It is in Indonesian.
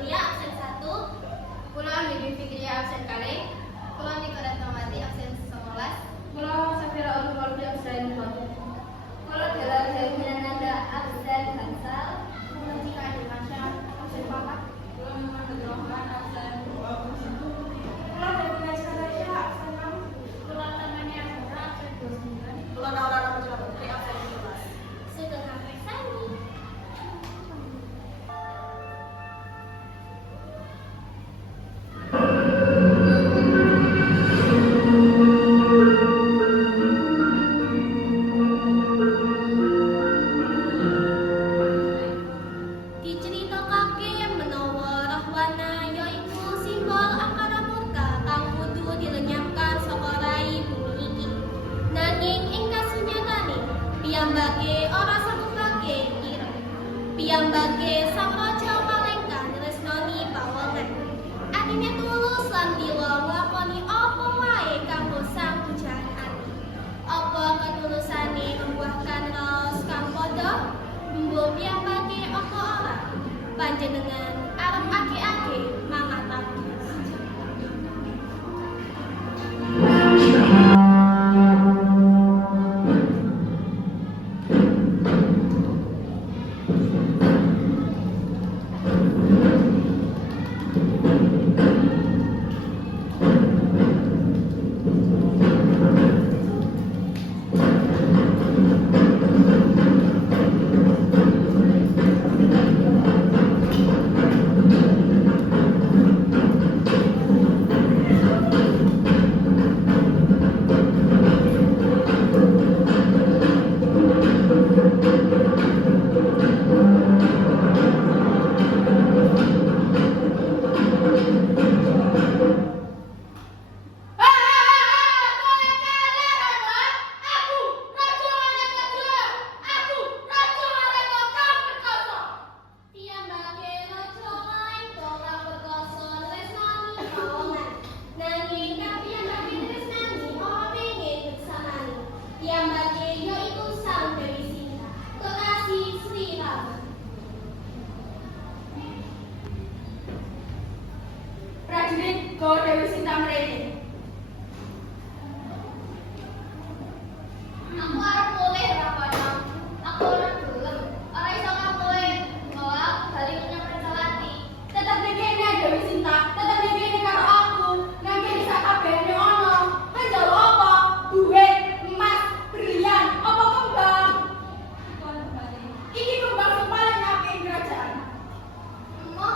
Yulia absen 1. Kula Bibi Fikriya absen kalih. Kula Nika Ratnawati absen 19. Kula Safira Ulu Mauludi absen 2. Kula Dela Nanda absen gangsal. Kula Cika Dimasya absen 4. Kula Muhammad Rahman absen 20. Kula Devina Iskandariya absen 6. Kula Tamania Azhara absen 29. Kula Naura Rahmat Putri absen 15. Sugeng sampai sani. Diceritakake menawa rahwana yaiku simbol angkara murka kang kudu dilenyapkan saka rai bumi iki. Nanging ing kasunyatane piyambake ora sanggupaké ira. Piyambake sang raja Palengka nresnani pawongan. Atine tulus lan bila nglakoni apa wae kanggo sang pujaan ati. Apa ketulusane membuahkan raos kang padha? Mbok piyambake apa ora? Panjenengan arep ake-ake mangatake. Piyambake raja Palengka kang perkasa nresnani pawongan. Nanging kapiyambake tresnani ora pengin beksanani. Piyambake yaiku sang Dewi Sinta, kekasih Sri Rama. Prajurit Go Dewi Sinta mrene. Aku arep mulih rapono. Aku ora gelem. Ora iso kowe. Bawa aku bali menyang Percalati. Tetep dikene Dewi Sinta, tetep dikene karo aku. Nang kene sak kabehane ono. Kan jalo apa? Duit, emas, berlian, apa kembang? Iki kembang sing paling apik ing kerajaan. Emoh,